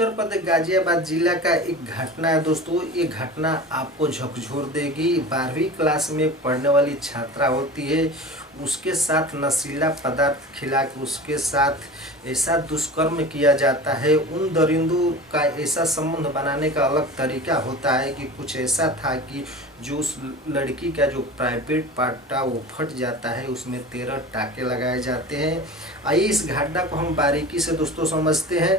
उत्तर प्रदेश गाजियाबाद जिला का एक घटना है दोस्तों। ये घटना आपको झकझोर देगी। 12वीं क्लास में पढ़ने वाली छात्रा होती है, उसके साथ नशीला पदार्थ खिला के उसके साथ ऐसा दुष्कर्म किया जाता है। उन दरिंदों का ऐसा संबंध बनाने का अलग तरीका होता है कि कुछ ऐसा था कि जो उस लड़की का जो प्राइवेट पार्ट था वो फट जाता है, उसमें 13 टाके लगाए जाते हैं। आइए इस घटना को हम बारीकी से दोस्तों समझते हैं।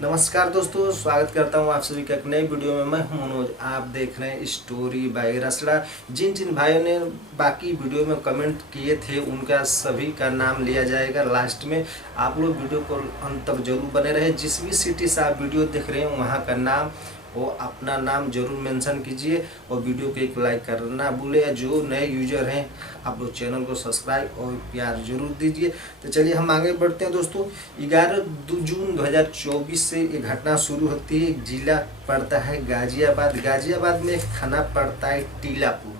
नमस्कार दोस्तों, स्वागत करता हूं आप सभी का एक नई वीडियो में। मैं हूं मनोज, आप देख रहे हैं स्टोरी बाय रसड़ा। जिन जिन भाइयों ने बाकी वीडियो में कमेंट किए थे उनका सभी का नाम लिया जाएगा लास्ट में। आप लोग वीडियो को अंत तक जरूर बने रहे। जिस भी सिटी से आप वीडियो देख रहे हैं वहाँ का नाम वो अपना नाम जरूर मेंशन कीजिए और वीडियो को एक लाइक करना भूले। जो नए यूजर हैं आप लोग चैनल को सब्सक्राइब और प्यार जरूर दीजिए। तो चलिए हम आगे बढ़ते हैं दोस्तों। 11 जून 2024 से ये घटना शुरू होती है। जिला पड़ता है गाजियाबाद। गाजियाबाद में एक थाना पड़ता है टीलापुर।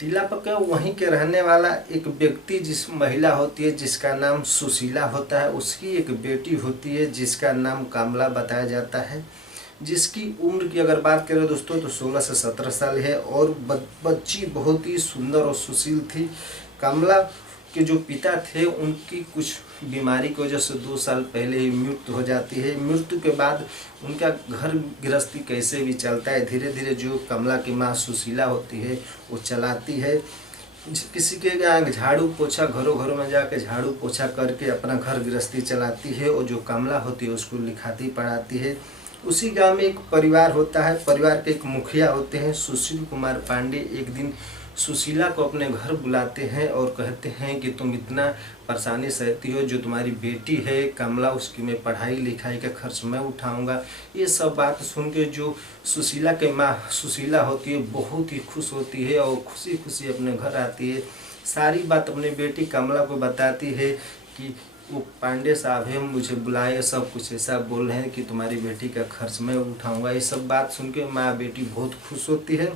टीलापुर का वहीं के रहने वाला एक व्यक्ति, जिस महिला होती है जिसका नाम सुशीला होता है, उसकी एक बेटी होती है जिसका नाम कमला बताया जाता है, जिसकी उम्र की अगर बात करें दोस्तों तो 16 से 17 साल है। और बच्ची बहुत ही सुंदर और सुशील थी। कमला के जो पिता थे उनकी कुछ बीमारी की वजह से 2 साल पहले ही मृत्यु हो जाती है। मृत्यु के बाद उनका घर गृहस्थी कैसे भी चलता है, धीरे धीरे जो कमला की माँ सुशीला होती है वो चलाती है। किसी के यहाँ झाड़ू पोछा, घरों घरों में जाकर झाड़ू पोछा करके अपना घर गृहस्थी चलाती है। और जो कमला होती है उसको लिखाती पढ़ाती है। उसी गांव में एक परिवार होता है। परिवार के एक मुखिया होते हैं सुशील कुमार पांडे। एक दिन सुशीला को अपने घर बुलाते हैं और कहते हैं कि तुम इतना परेशानी सहती हो, जो तुम्हारी बेटी है कमला उसकी मैं पढ़ाई लिखाई का खर्च मैं उठाऊंगा। ये सब बात सुन के जो सुशीला के माँ सुशीला होती है बहुत ही खुश होती है और खुशी खुशी अपने घर आती है। सारी बात अपनी बेटी कमला को बताती है कि वो पांडे साहब है, मुझे बुलाए, सब कुछ ऐसा बोल रहे हैं कि तुम्हारी बेटी का खर्च मैं उठाऊंगा। ये सब बात सुन के माँ बेटी बहुत खुश होती है।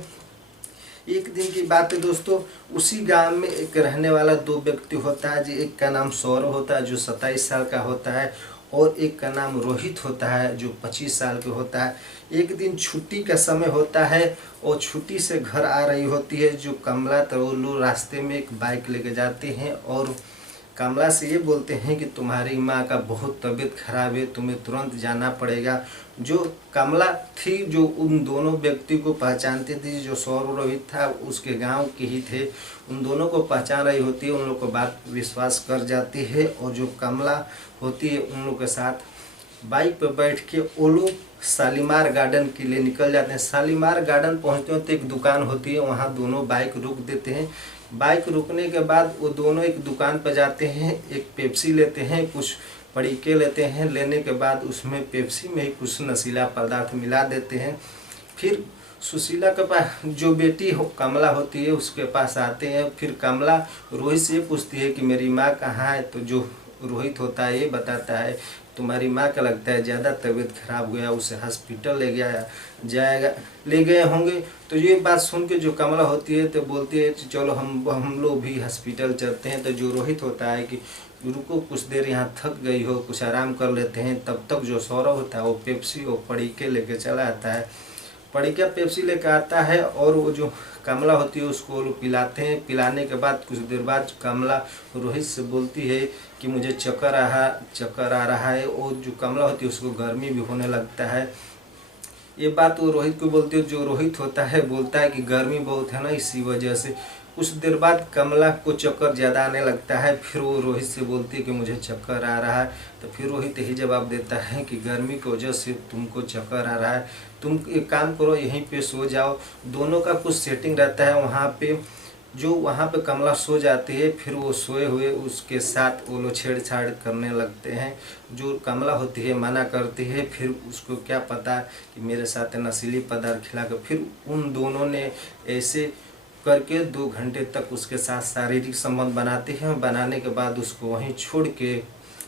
एक दिन की बात है दोस्तों, उसी गांव में एक रहने वाला 2 व्यक्ति होता है। जो एक का नाम सौरभ होता है जो 27 साल का होता है, और एक का नाम रोहित होता है जो 25 साल का होता है। एक दिन छुट्टी का समय होता है और छुट्टी से घर आ रही होती है जो कमला। तो वो लोग रास्ते में एक बाइक लेके जाते हैं और कमला से ये बोलते हैं कि तुम्हारी माँ का बहुत तबीयत खराब है, तुम्हें तुरंत जाना पड़ेगा। जो कमला थी जो उन दोनों व्यक्ति को पहचानती थी, जो सौरभ रोहित था उसके गांव के ही थे, उन दोनों को पहचान रही होती है। उन लोग को बात विश्वास कर जाती है और जो कमला होती है उन लोग के साथ बाइक पर बैठ के वो लोग शालीमार गार्डन के लिए निकल जाते हैं। शालीमार गार्डन पहुँचते हैं तो एक दुकान होती है, वहाँ दोनों बाइक रोक देते हैं। बाइक रुकने के बाद वो दोनों एक दुकान पर जाते हैं, एक पेप्सी लेते हैं, कुछ पड़ीके लेते हैं। लेने के बाद उसमें पेप्सी में ही कुछ नशीला पदार्थ मिला देते हैं। फिर सुशीला के पास जो बेटी कमला होती है उसके पास आते हैं। फिर कमला रोहित से पूछती है कि मेरी माँ कहाँ है। तो जो रोहित होता है ये बताता है तुम्हारी माँ का लगता है ज़्यादा तबीयत खराब हो गया, उसे हॉस्पिटल ले गए होंगे। तो ये बात सुन के जो कमला होती है तो बोलती है चलो हम लोग भी हॉस्पिटल चलते हैं। तो जो रोहित होता है कि रुको कुछ देर यहाँ थक गई हो, कुछ आराम कर लेते हैं। तब तक जो सौरभ होता है वो पेप्सी और पड़ीके लेके चला आता है। पड़ीका पेप्सी लेकर आता है और वो जो कमला होती है उसको पिलाते हैं। पिलाने के बाद कुछ देर बाद कमला रोहित से बोलती है कि मुझे चक्कर आ रहा है। और जो कमला होती है उसको गर्मी भी होने लगता है। ये बात वो रोहित को बोलती है। जो रोहित होता है बोलता है कि गर्मी बहुत है ना, इसी वजह से। कुछ देर बाद कमला को चक्कर ज़्यादा आने लगता है। फिर वो रोहित से बोलती है कि मुझे चक्कर आ रहा है। तो फिर रोहित यही जवाब देता है कि गर्मी की वजह से तुमको चक्कर आ रहा है, तुम एक काम करो यहीं पे सो जाओ। दोनों का कुछ सेटिंग रहता है वहाँ पे। जो वहाँ पे कमला सो जाती है, फिर वो सोए हुए उसके साथ वो लोग छेड़छाड़ करने लगते हैं। जो कमला होती है मना करती है। फिर उसको क्या पता कि मेरे साथ नशीली पदार्थ खिला कर। फिर उन दोनों ने ऐसे करके 2 घंटे तक उसके साथ शारीरिक संबंध बनाते हैं। बनाने के बाद उसको वहीं छोड़ के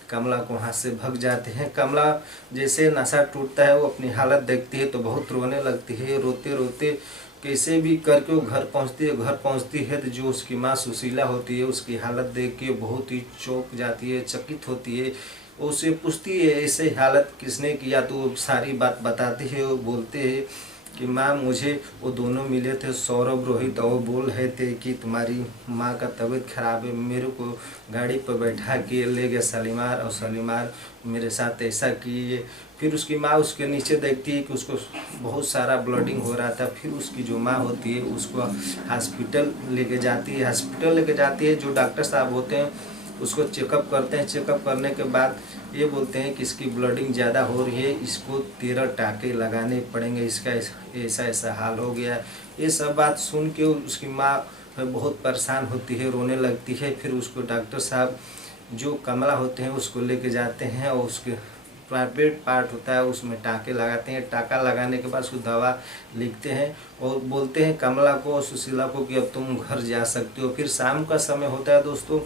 कमला को वहाँ से भग जाते हैं। कमला जैसे नशा टूटता है वो अपनी हालत देखती है तो बहुत रोने लगती है। रोते रोते कैसे भी करके वो घर पहुँचती है। घर पहुँचती है तो जो उसकी माँ सुशीला होती है उसकी हालत देख के बहुत ही चौंक जाती है, चकित होती है वो उससे पूछती है ऐसे हालत किसने किया, तो वो सारी बात बताती है। वो बोलते हैं कि माँ मुझे वो दोनों मिले थे सौरभ रोहित, और बोल रहे थे कि तुम्हारी माँ का तबीयत खराब है, मेरे को गाड़ी पर बैठा के ले गए शालीमार, और शालीमार मेरे साथ ऐसा किए। फिर उसकी माँ उसके नीचे देखती है कि उसको बहुत सारा ब्लडिंग हो रहा था। फिर उसकी जो माँ होती है उसको हॉस्पिटल लेके जाती है। हॉस्पिटल लेके जाती है, जो डॉक्टर साहब होते हैं उसको चेकअप करते हैं। चेकअप करने के बाद ये बोलते हैं कि इसकी ब्लडिंग ज़्यादा हो रही है, इसको 13 टाँके लगाने पड़ेंगे, इसका ऐसा ऐसा हाल हो गया। ये सब बात सुन के उसकी माँ बहुत परेशान होती है, रोने लगती है। फिर उसको डॉक्टर साहब जो कमला होते हैं उसको लेके जाते हैं, और उसके प्राइवेट पार्ट होता है उसमें टाँके लगाते हैं। टाँका लगाने के बाद उसको दवा लिखते हैं और बोलते हैं कमला को और सुशीला को कि अब तुम घर जा सकते हो। फिर शाम का समय होता है दोस्तों,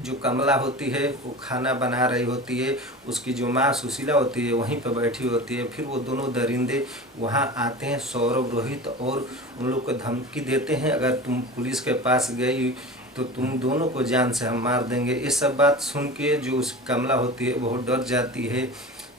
जो कमला होती है वो खाना बना रही होती है, उसकी जो माँ सुशीला होती है वहीं पर बैठी होती है। फिर वो दोनों दरिंदे वहाँ आते हैं, सौरभ रोहित, और उन लोग को धमकी देते हैं अगर तुम पुलिस के पास गई तो तुम दोनों को जान से हम मार देंगे। ये सब बात सुन के जो उस कमला होती है बहुत डर जाती है,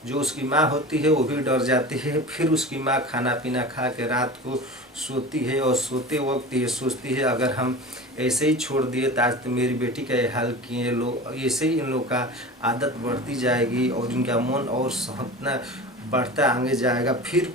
जो उसकी माँ होती है वो भी डर जाती है। फिर उसकी माँ खाना पीना खा के रात को सोती है, और सोते वक्त ये सोचती है अगर हम ऐसे ही छोड़ दिए तो आज तो मेरी बेटी का ये हाल किए लोग, ऐसे ही इन लोग का आदत बढ़ती जाएगी और इनका मन और इतना बढ़ता आगे जाएगा। फिर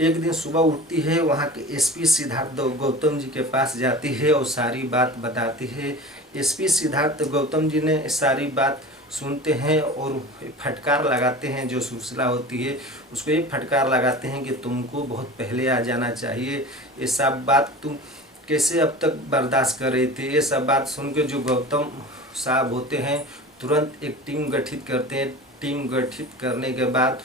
एक दिन सुबह उठती है, वहाँ के एसपी सिद्धार्थ गौतम जी के पास जाती है और सारी बात बताती है। एसपी सिद्धार्थ गौतम जी ने सारी बात सुनते हैं और फटकार लगाते हैं। जो सुशीला होती है उसको एक फटकार लगाते हैं कि तुमको बहुत पहले आ जाना चाहिए, ये सब बात तुम कैसे अब तक बर्दाश्त कर रहे थे। ये सब बात सुन के जो गौतम साहब होते हैं तुरंत एक टीम गठित करते हैं। टीम गठित करने के बाद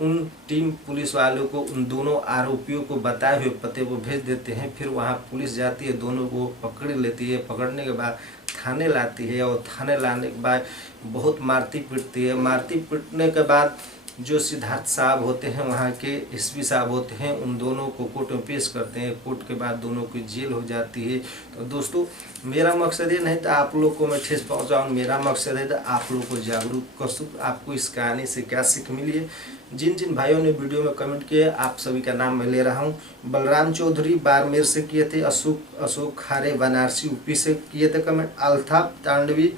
उन टीम पुलिस वालों को उन दोनों आरोपियों को बताए हुए पते को भेज देते हैं। फिर वहाँ पुलिस जाती है, दोनों को पकड़ लेती है। पकड़ने के बाद थाने लाती है, और थाने लाने के बाद बहुत मारती पीटती है। मारती पीटने के बाद जो सिद्धार्थ साहब होते हैं वहाँ के एसपी साहब होते हैं, उन दोनों को कोर्ट में पेश करते हैं। कोर्ट के बाद दोनों की जेल हो जाती है। तो दोस्तों मेरा मकसद ये नहीं था आप लोग को मैं ठेस पहुँचाऊँ, मेरा मकसद है आप लोग को जागरूक कर सकूँ। आपको इस कहानी से क्या सीख मिली है, जिन जिन भाइयों ने वीडियो में कमेंट किए आप सभी का नाम मैं ले रहा हूं। बलराम चौधरी बाड़मेर से किए थे, अशोक खारे बनारसी यूपी से किए थे कमेंट, अल्ताफ तांडवी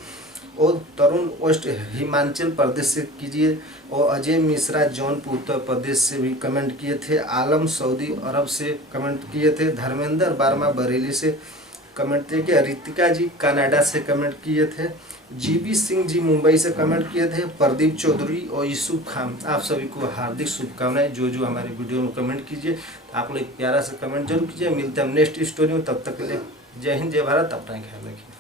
और तरुण वेस्ट हिमाचल प्रदेश से कीजिए, और अजय मिश्रा जौनपुर उत्तर प्रदेश से भी कमेंट किए थे। आलम सऊदी अरब से कमेंट किए थे। धर्मेंद्र वर्मा बरेली से कमेंट किए। रितिका जी कनाडा से कमेंट किए थे। जीबी सिंह जी मुंबई से कमेंट किए थे। प्रदीप चौधरी और यूसुफ खान, आप सभी को हार्दिक शुभकामनाएं। जो हमारे वीडियो में कमेंट कीजिए आप लोग प्यारा से कमेंट जरूर कीजिए। मिलते हैं नेक्स्ट स्टोरी में, तब तक के लिए जय हिंद जय भारत, अपना ख्याल रखिए।